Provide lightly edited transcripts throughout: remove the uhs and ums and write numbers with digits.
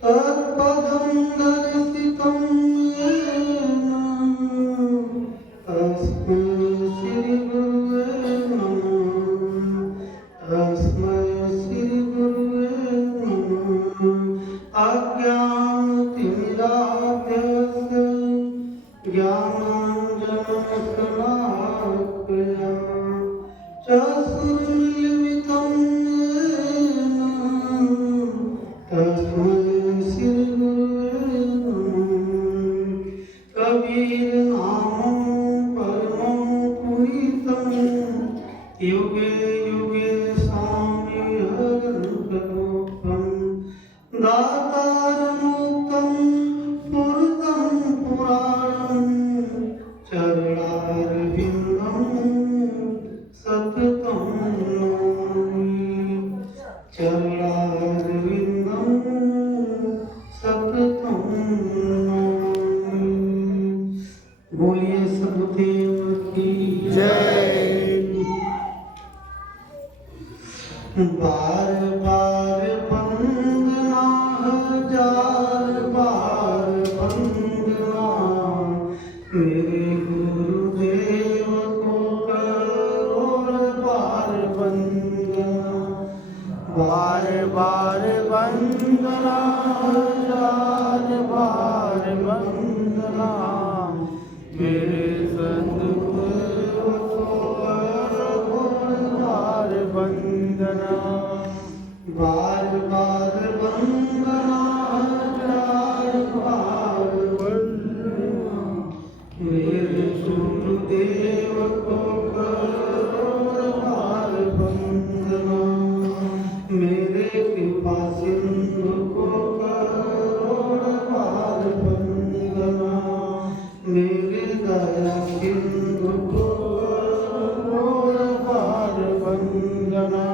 तत्पदं दर्शितं येन तस्मै श्रीगुरुवे नमः। तस्मै श्रीगुरुवे नमः। अज्ञानतिमिरान्धस्य ज्ञानाञ्जनशलाकया चक्षुरुन्मीलितं येन तस्मै श्रीगुरुवे नमः। कबीर नामं परमं पुनीतं युगे युगे साम्यहरन्तलोकं दातारमुक्तं पुरतं पुराणं चरणारविन्दं सततं नमामि। चरणारविन्दं सततं नमामि। बोलिए सतदेव की जय। बार बार वंदना हजार बार वंदना मेरे गुरुदेव को करोड़ बार वंदना। बार बार वंदना हजार बार वंदना मेरे सद्गुरुदेव को करोड़ बार वंदना। बार बार वंदना हजार बार वंदना मेरे गुरुदेव को करोड़ बार वंदना। मेरे कृपा सिंधु को करोड़ बार वंदना। मेरे दया सिंधु को करोड़ बार वंदना।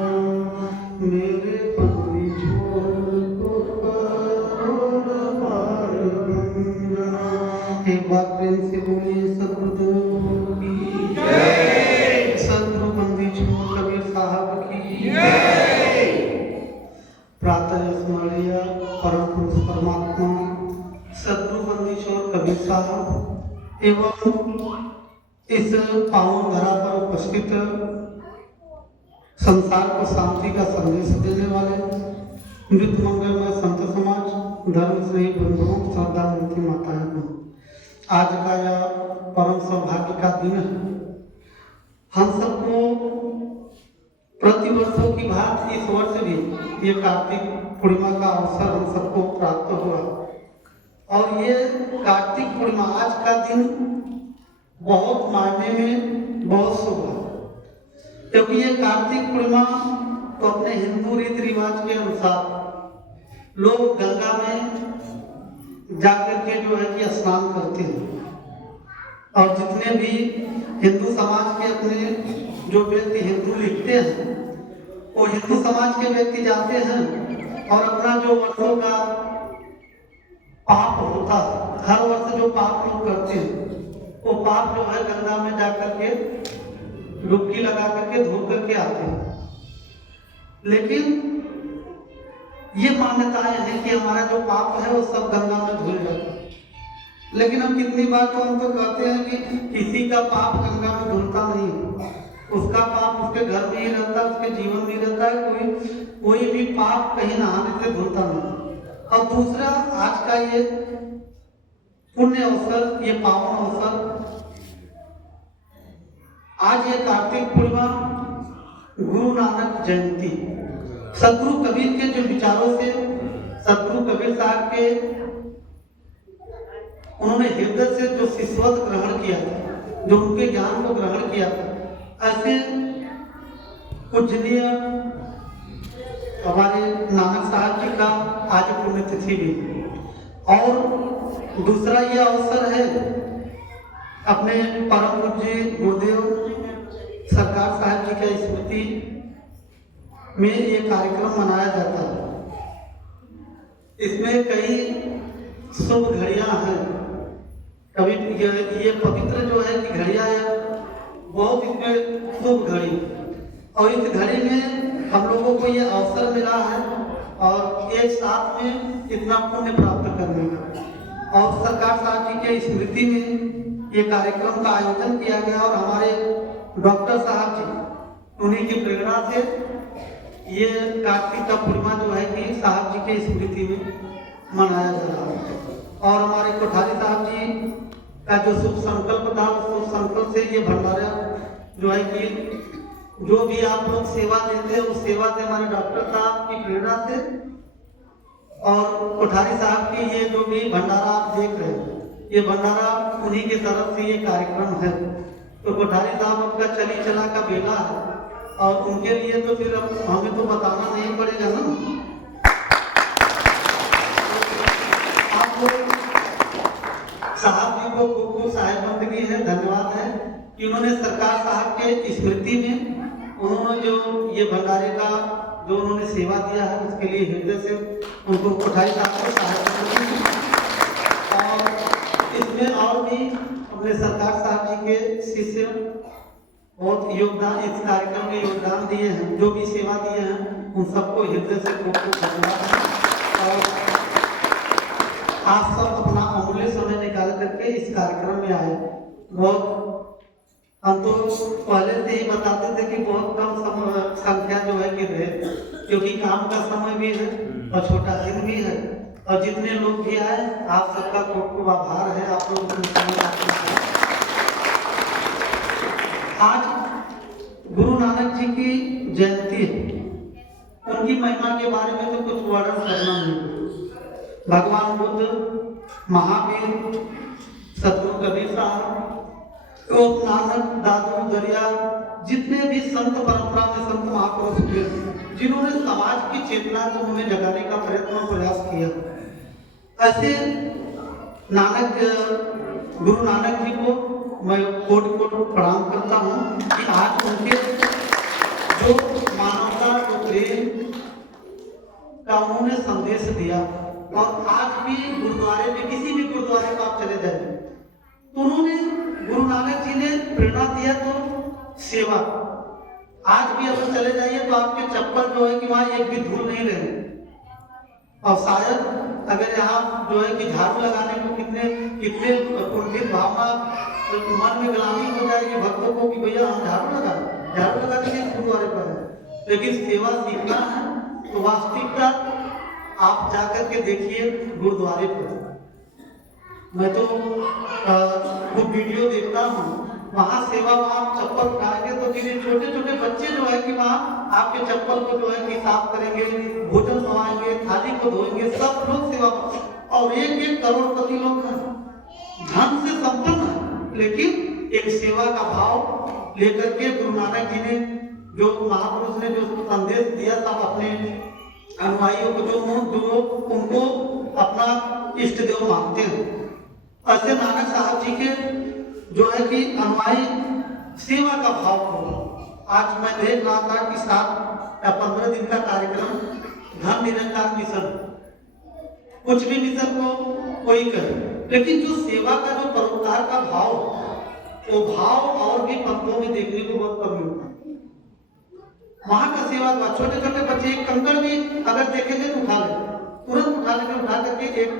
मेरे पति छोड़ को करोड़ बार वंदना। एक बार प्रेम से बोलिए सद्गुरुदेव की जय। सद्गुरु बंदी छोड़ कबीर साहब की जय। प्रातः स्मरणीय परम पुरुष परमात्मा सद्गुरु बंदी छोड़ कबीर साहब एवं इस पावन धरा पर उपस्थित संसार को शांति का संदेश देने वाले मृत मंगलमय संत समाज धर्म स्नेही बंधुओं श्रद्धामूर्ति माताएं को आज का यह परम सौभाग्य का दिन है। हम सबको प्रतिवर्षों की भांति इस वर्ष भी ये कार्तिक पूर्णिमा का अवसर हम सबको प्राप्त हुआ और ये कार्तिक पूर्णिमा आज का दिन बहुत मायने में बहुत शुभ है, क्योंकि ये कार्तिक पूर्णिमा तो अपने हिंदू रीति रिवाज के अनुसार लोग गंगा में जाकर के जो है कि स्नान करते हैं और जितने भी हिंदू समाज के अपने जो व्यक्ति हिंदू लिखते हैं वो हिंदू समाज के व्यक्ति जाते हैं और अपना जो वर्षों का पाप होता है हर वर्ष जो पाप लोग करते हैं वो पाप जो है गंगा में जाकर के डुबकी लगा करके धो करके आते हैं। लेकिन ये मान्यताएं हैं कि हमारा जो पाप है वो सब गंगा में धुल जाता है। लेकिन हम कितनी बार तो हम तो कहते हैं कि किसी का पाप गंगा में धुलता नहीं है, उसका पाप उसके घर में ही रहता है, उसके जीवन में ही रहता है। कोई भी पाप कहीं नहाने से धुलता नहीं। और दूसरा आज का ये पुण्य अवसर, ये पावन अवसर, आज ये कार्तिक पूर्णिमा गुरु नानक जयंती सद्गुरु कबीर के जो विचारों से सद्गुरु कबीर साहब के उन्होंने हृदय से जो शिष्यत्व ग्रहण किया था, जो उनके ज्ञान को ग्रहण किया था, ऐसे पूजनीय हमारे नानक साहब जी का आज पुण्यतिथि भी। और दूसरा ये अवसर है अपने परम पूज्य गुरुदेव सरकार साहब जी का स्मृति में ये कार्यक्रम मनाया जाता है। इसमें कई शुभ घड़ियां हैं। कभी ये पवित्र जो है कि घड़ियां है बहुत इसमें शुभ घड़ी और इस घड़ी में हम लोगों को ये अवसर मिला है और एक साथ में इतना पुण्य प्राप्त करने का। और सरकार साहब जी के स्मृति में ये कार्यक्रम का आयोजन किया गया और हमारे डॉक्टर साहब जी उन्हीं की प्रेरणा से ये कार्तिक का पूर्णिमा जो है कि साहब जी के स्मृति में मनाया जा रहा है। और हमारे कोठारी साहब जी का जो शुभ संकल्प था उस शुभ संकल्प से ये भंडारा जो है कि जो भी आप लोग सेवा देते हैं उस सेवा से हमारे डॉक्टर साहब की प्रेरणा से और कोठारी साहब की ये जो भी भंडारा आप देख रहे हैं ये भंडारा उन्हीं की तरफ से ये कार्यक्रम है। तो कोठारी साहब आपका चली चला का बेला है और उनके लिए तो फिर अब हमें तो बताना नहीं पड़ेगा ना। आप लोग साहब जी को खूब खूब साहेबंदगी है, धन्यवाद है कि उन्होंने सरकार साहब के स्मृति में उन्होंने जो ये भंडारे का जो उन्होंने सेवा दिया है उसके लिए हृदय से उनको कोठारी साहब को साहेबंदगी। और इसमें और भी अपने सरकार साहब जी के शिष्य बहुत योगदान इस कार्यक्रम में योगदान दिए हैं, जो भी सेवा दिए हैं उन सबको हृदय से खूब खूब धन्यवाद है। और आप सब अपना अमूल्य समय निकाल करके इस कार्यक्रम में आए। बहुत हम तो पहले से ही बताते थे कि बहुत कम संख्या जो है कि रहे, क्योंकि काम का समय भी है और छोटा दिन भी है। और जितने लोग भी आए आप सबका खूब खूब आभार है। आप लोग आज गुरु नानक जी की जयंती है, उनकी महिमा के बारे में तो कुछ वर्णन करना नहीं। भगवान बुद्ध, महावीर, सतगुरु कबीर साहब, नानक, दादू, दरिया, जितने भी संत परंपरा में संत महापुरुष हुए जिन्होंने समाज की चेतना को उन्हें जगाने का प्रयत्न और प्रयास किया, ऐसे नानक गुरु नानक जी को मैं कोटि कोटि प्रणाम करता हूँ कि आज उनके जो मानवता जो प्रेम का उन्होंने संदेश दिया। और आज भी गुरुद्वारे में किसी भी गुरुद्वारे में आप चले जाए तो उन्होंने गुरु नानक जी ने प्रेरणा दिया तो सेवा। आज भी अगर चले जाइए तो आपके चप्पल जो है कि वहाँ एक भी धूल नहीं रहे। और शायद अगर यहाँ जो है कि झाड़ू लगाने को कितने कितने पुण्य भावना मन में ग्लानि हो जाएगी भक्तों को कि भैया हम झाड़ू लगाने के गुरुद्वारे पर है, लेकिन सेवा सीखना है तो वास्तविकता आप जाकर के देखिए गुरुद्वारे पर। मैं तो वो वीडियो देखता हूँ, वहाँ सेवा वहाँ चप्पल उठाएंगे तो फिर छोटे छोटे बच्चे जो है कि वहाँ आपके चप्पल को जो है कि साफ करेंगे, भोजन बनवाएंगे, थाली को धोएंगे, सब लोग सेवा। और एक एक करोड़पति लोग हैं, धन से संपन्न है, लेकिन एक सेवा का भाव लेकर के गुरु नानक जी ने जो महापुरुष ने जो संदेश दिया था अपने अनुयायियों को, जो उनको अपना इष्ट देव मानते हैं, ऐसे नानक साहब जी के जो है कि अनुयायी सेवा का भाव हो। आज मैं देख रहा था कि 7 या 15 दिन का कार्यक्रम धर्म निरंकार मिशन, कुछ भी मिशन को कोई करे, लेकिन जो सेवा का जो परोपकार का भाव, वो भाव और भी पंथों में देखने को बहुत कम मिलता है। वहां का सेवा का छोटे छोटे बच्चे एक कंकड़ भी अगर देखेंगे तो उठा ले, तुरंत उठा करके एक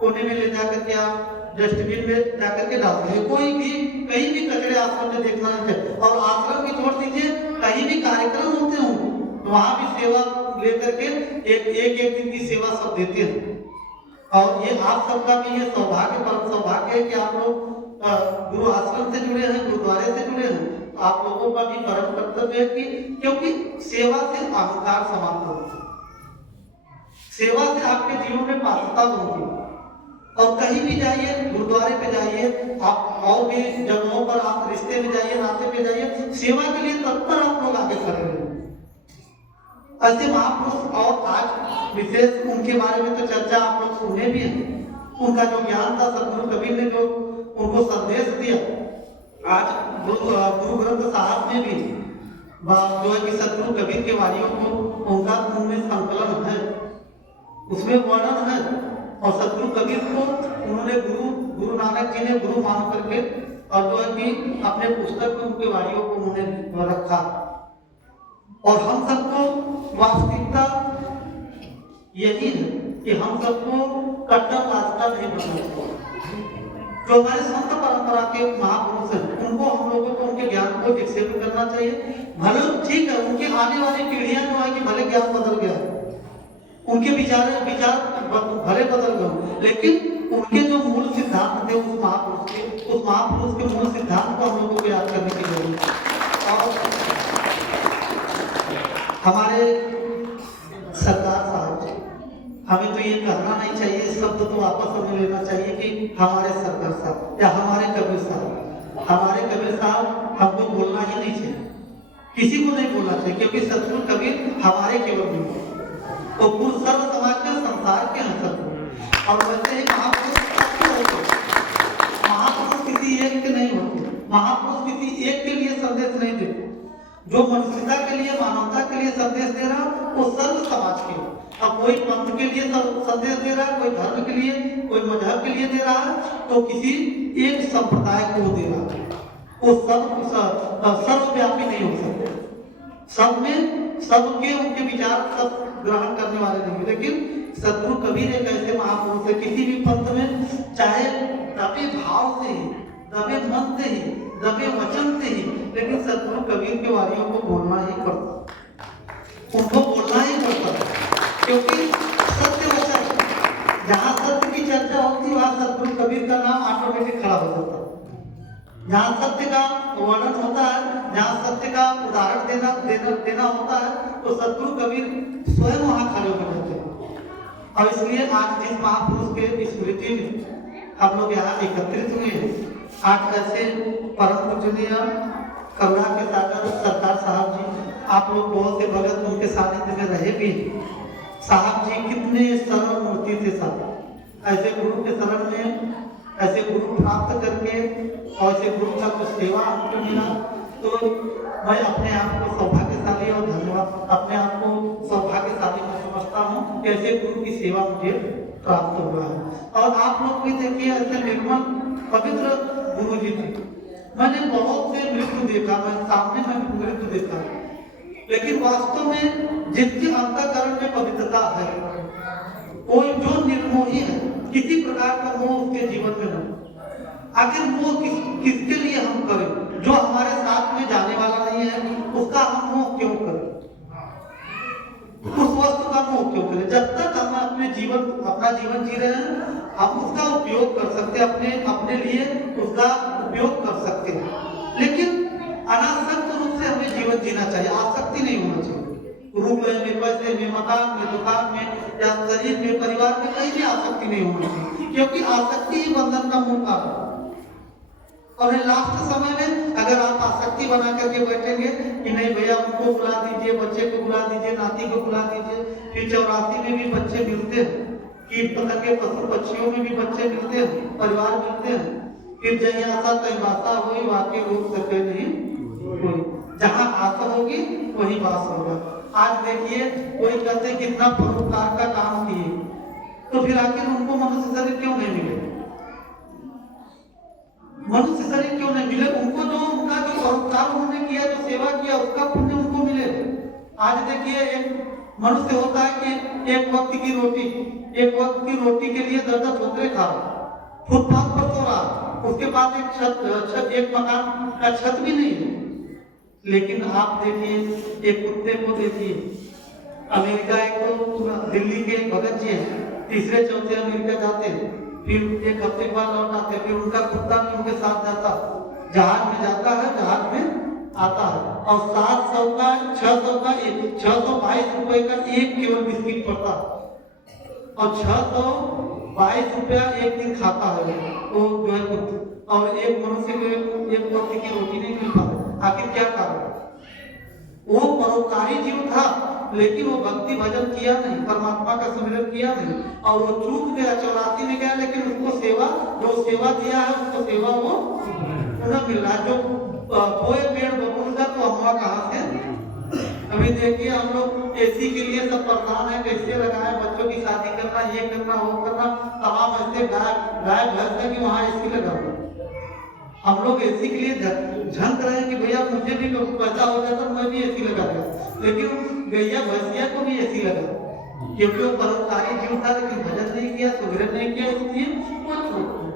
कोने में ले जाकर के आप डस्टबिन में जाकर के डाल दीजिए। कोई भी कहीं भी कचरे आश्रम में देखना नहीं चाहिए। और आश्रम की छोड़ दीजिए, कहीं भी कार्यक्रम होते हों तो वहां भी सेवा लेकर के एक दिन की सेवा सब देते हैं। और ये आप सबका भी ये सौभाग्य, परम सौभाग्य है कि आप लोग गुरु आश्रम से जुड़े हैं, गुरुद्वारे से जुड़े हैं। आप लोगों का भी परम कर्तव्य है कि क्योंकि सेवा से अहंकार समाप्त होती है, सेवा से आपके जीवन में पात्रता बनती है। और कहीं भी जाइए, गुरुद्वारे पे जाइए, आप और भी जगहों पर आप रिश्ते में जाइए, नाते पे जाइए, सेवा के लिए तत्पर आप लोग आगे खड़े रहे। ऐसे महापुरुष और आज विशेष उनके बारे में तो चर्चा आप लोग सुने भी हैं। उनका जो ज्ञान था, सतगुरु कबीर ने जो उनको संदेश दिया, आज गुरु ग्रंथ साहब में भी जो है कि सतगुरु कबीर के वाणियों को उनका उनमें संकलन है, उसमें वर्णन है। और सतगुरु कबीर को उन्होंने गुरु नानक जी ने गुरु मान करके और जो है कि अपने पुस्तक में उनके वाणियों को उन्होंने रखा। और हम सबको वास्तविकता यही है कि हम सबको कट्टर रास्ता नहीं बनना चाहिए। जो हमारे संत परंपरा के महापुरुष हैं उनको हम लोगों को उनके ज्ञान को एक्सेप्ट करना चाहिए। भले ठीक है उनकी आने वाली पीढ़ियां जो है कि भले ज्ञान बदल गया, उनके विचार भले बदल गए, लेकिन उनके जो मूल सिद्धांत थे उस महापुरुष के मूल सिद्धांत को हम लोगों को याद करने की जरूरत है। और हमारे सरदार साहब, हमें तो ये कहना नहीं चाहिए, शब्द तो वापस हमें लेना चाहिए कि हमारे सरदार साहब या हमारे कबीर साहब। हमारे कबीर साहब हमको बोलना ही नहीं चाहिए, किसी को नहीं बोलना चाहिए, क्योंकि सतगुरु कबीर हमारे केवल नहीं, वो पूर्ण सर्व समाज के संसार के हैं सतगुरु। और वैसे ही महापुरुष किसी एक के नहीं होते, महापुरुष किसी एक के लिए संदेश नहीं देते। जो मनुष्यता के लिए, मानवता के लिए संदेश दे रहा वो सर्व समाज के। अब कोई पंथ के लिए संदेश दे रहा है, कोई धर्म के लिए, कोई मजहब के लिए दे रहा है, तो किसी एक संप्रदाय को दे रहा है, वो सर्वव्यापी नहीं हो सकते। सब में सबके उनके विचार सब ग्रहण करने वाले नहीं। लेकिन सतगुरु कबीर एक ऐसे महापुरुष है, किसी भी पंथ में चाहे दबे भाव से ही, दबे मन से ही, दबे वचन से ही, लेकिन सतगुरु कबीर के वारियों को बोलना ही पड़ता, उनको बोलना ही पड़ता, क्योंकि सत्य वचन, जहाँ सत्य की चर्चा होती वहाँ सतगुरु कबीर का नाम ऑटोमेटिक खड़ा हो जाता है। जहाँ सत्य का वर्णन होता है, जहाँ सत्य का उदाहरण देना होता है, तो सतगुरु कबीर स्वयं वहाँ खड़े हो जाते हैं। और इसलिए आज जिस महापुरुष के स्मृति में हम लोग यहाँ एकत्रित हुए हैं, आज ऐसे परम पूजनीय करुणा के सागर सरकार साहब जी, आप लोग बहुत से भगत उनके सानिध्य में रहे भी। साहब जी कितने सरल मूर्ति थे साहब, ऐसे गुरु के शरण में, ऐसे गुरु प्राप्त करके और ऐसे गुरु का कुछ सेवा हमको मिला, तो मैं अपने आप को सौभाग्यशाली और धन्यवाद, अपने आप को सौभाग्यशाली समझता हूँ, ऐसे गुरु की सेवा मुझे प्राप्त हुआ है। और आप लोग भी देखिए ऐसे निर्मल पवित्र गुरु जी थे। मैंने बहुत से मृत्यु देखा, मैं सामने में मृत्यु देखा, लेकिन वास्तव में जिनके अंतःकरण में पवित्रता है, कोई जो निर्मोही है, किसी प्रकार का मोह उसके जीवन में हो, आखिर मोह किसके लिए हम करें? जो हमारे साथ में जाने वाला नहीं है उसका हम मोह क्यों करें? उस वस्तु का मोह क्यों करें? जब तक हम अपना जीवन जी रहे हैं, हम उसका उपयोग कर सकते हैं, अपने लिए उसका उपयोग कर सकते हैं, लेकिन अनासक्त रूप से हमें जीवन जीना चाहिए, आसक्ति नहीं होना चाहिए। रूप में, पैसे में, मकान में, दुकान में या शरीर में, परिवार में कहीं भी आसक्ति नहीं होनी चाहिए, क्योंकि आसक्ति ही बंधन का मूल कारण है। और लास्ट समय में अगर आप आसक्ति बना करके बैठेंगे कि नहीं भैया उनको बुला दीजिए, बच्चे को बुला दीजिए, नाती को बुला दीजिए, फिर 84 में भी बच्चे मिलते हैं, कीट पतंग के पशु पक्षियों में भी बच्चे मिलते हैं, परिवार मिलते हैं, फिर जही आशा तय बासा हुई, वाकई रोक सके नहीं कोई, जहाँ आशा होगी वही वास होगा। आज देखिए कोई कहते कितना परोपकार का काम किए, तो फिर आखिर उनको मनुष्य शरीर क्यों नहीं मिले? मनुष्य शरीर क्यों नहीं मिले? उनको जो उनका जो परोपकार उन्होंने किया, जो सेवा किया, उसका पुण्य उनको मिले। आज देखिए एक मनुष्य होता है कि एक वक्त की रोटी के लिए 10-10 ठोकरे खा रहा, फुटपाथ पर सो रहा, उसके पास एक मकान का छत भी नहीं है। लेकिन आप देखिए एक कुत्ते को देखिए, अमेरिका एक तो दिल्ली के भगत जी हैं, तीसरे चौथे अमेरिका जाते हैं, फिर एक हफ्ते के बाद लौट आते हैं, फिर उनका कुत्ता भी उनके साथ जाता, जहाज में जाता है, जहाज में आता है, और 700 का 622 रुपए का एक केवल बिस्किट पड़ता है, और 622 रुपया एक दिन खाता है वो जो है कुत्ता, और एक मनुष्य को एक वक्त की रोटी नहीं मिल पाता। आखिर क्या कारण? वो परोपकारी जीव था, लेकिन वो भक्ति भजन किया नहीं, परमात्मा का सिमरन किया नहीं, और वो चूक गया, 84 में गया, लेकिन उसको जो सेवा दिया है उसको सेवा वो न मिल रहा। जो बोए पेड़ बबूल का तो हवा कहाँ से? अभी देखिए हम लोग एसी के लिए सब परेशान है, कैसे लगाए, बच्चों की शादी करना, ये करना, वो करना, तमाम ऐसे गाय भैंस है कि वहाँ एसी लगा। हम लोग एसी के लिए झंक रहे हैं कि भैया मुझे भी पैसा हो जाता तो मैं भी एसी लगा दूं, लेकिन गैया भैंसिया को भी एसी लगा, क्योंकि वो परोपकारी जीव था, लेकिन भजन नहीं किया, सुमिरन नहीं किया, इसलिए वो छूट गया।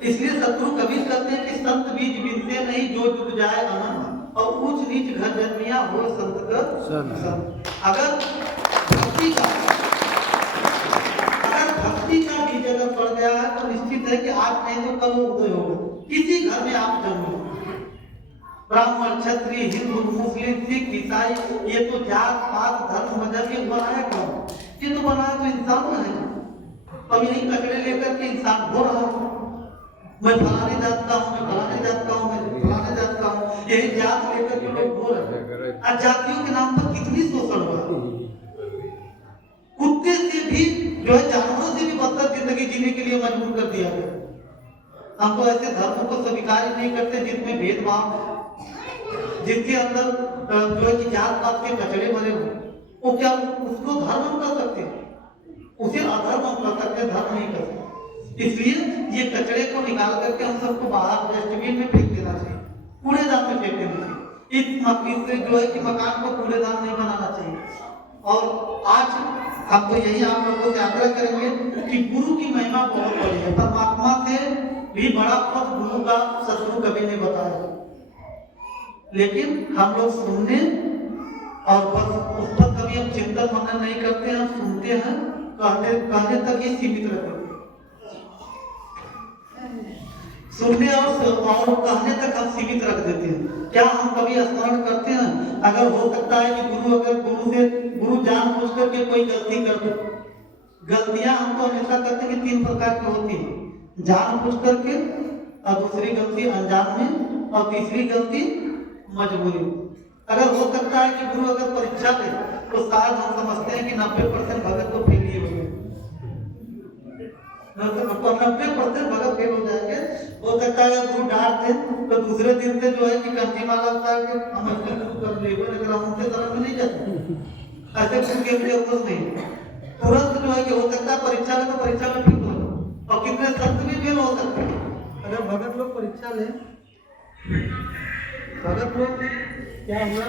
इसलिए शत्रु कवि कहते हैं कि संत बीज बिनते नहीं, जो जुग जाए अनंत, और ऊंच नीच घर जन्मिया हो संत का संत। अगर भक्ति का बीज अगर पड़ गया है तो निश्चित है कि आज नहीं तो कल वो उदय होगा। किसी घर में आप जन्मे, ब्राह्मण, क्षत्रिय, हिंदू, मुस्लिम, सिख, ईसाई, ये तो जात पात धर्म मजहब ये बनाया कौन? ये तो बनाया तो इंसान है। अब यही कचड़े लेकर के इंसान हो रहा है, मैं फलाने जात का हूँ, मैं फलाने जात का हूँ, मैं फलाने जात का हूँ, यही जात लेकर के लोग हो रहे हैं। आज जातियों के नाम पर कितनी शोषण हुआ। कुत्ते से भी जो है जानवरों से भी बदतर जिंदगी जीने के लिए मजबूर कर दिया गया। हम तो ऐसे धर्मों को स्वीकार ही नहीं करते जिसमें भेदभाव है, जिसके अंदर जो है कि जात पात के कचड़े भरे हो। वो क्या उसको धर्म हम कर सकते हैं? उसे अधर्म हम कर सकते, धर्म नहीं कर सकते। इसलिए ये कचड़े को निकाल करके हम सबको बाहर डस्टबिन में फेंक देना चाहिए, कूड़ेदान में फेंक देना चाहिए। इससे जो है कि मकान को कूड़ेदान नहीं बनाना चाहिए। और आज हम तो यही आप लोगों से आग्रह करेंगे कि गुरु की महिमा बहुत बड़ी है। परमात्मा से भी बड़ा पद गुरु का शत्रु कभी नहीं बताया, लेकिन हम लोग सुनने और बस उस पर कभी हम चिंतन मनन नहीं करते, हम सुनते हैं, कहने तक ही सीमित रहते हैं। सुनने और कहने तक हम सीमित रख देते हैं। क्या हम कभी स्मरण करते हैं? अगर हो सकता है कि गुरु जानबूझ करके कोई गलती कर दे। गलतियां हम तो हमेशा करते हैं कि 3 प्रकार की होती है, जानबूझ करके, और दूसरी गलती अनजान में, और तीसरी गलती मजबूरी। अगर हो सकता है कि गुरु अगर परीक्षा ले तो शायद हम समझते हैं कि 90% भगत तो फेल ही हो गए, 90% भगत फेल हो जाएंगे। हो सकता है गुरु डांट दे तो दूसरे दिन से जो है कि कंठी माला उतार के हम ऐसे शुरू कर लेंगे, लेकिन हम उनके तरफ में नहीं जाते। ऐसे गुरु की जरूरत नहीं, तुरंत जो है कि हो सकता है परीक्षा में तो परीक्षा में फेल हो, और कितने संत भी फेल हो सकते हैं। अगर भगत लोग परीक्षा ले, भगत लोग क्या हुआ